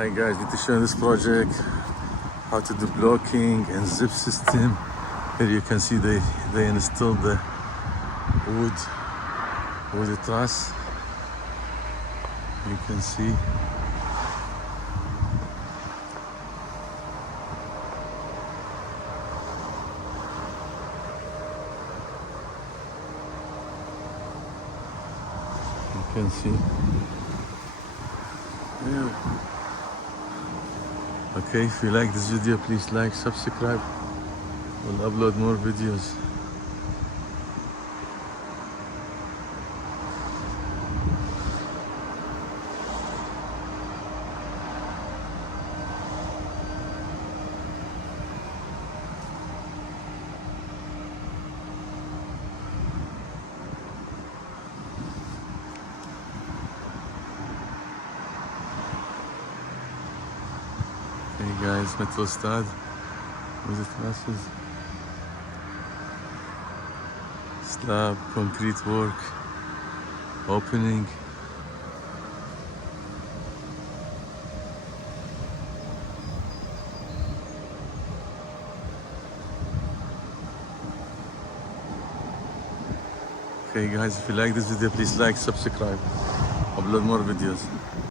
Hi guys, need to show you this project, how to do blocking and zip system. Here you can see they installed the wood truss. You can see. You can see. Yeah. Okay, if you like this video, please like, subscribe. We'll upload more videos. Hey guys, metal stud with the trusses, slab, concrete work, opening. Okay guys, if you like this video, please like, subscribe, upload more videos.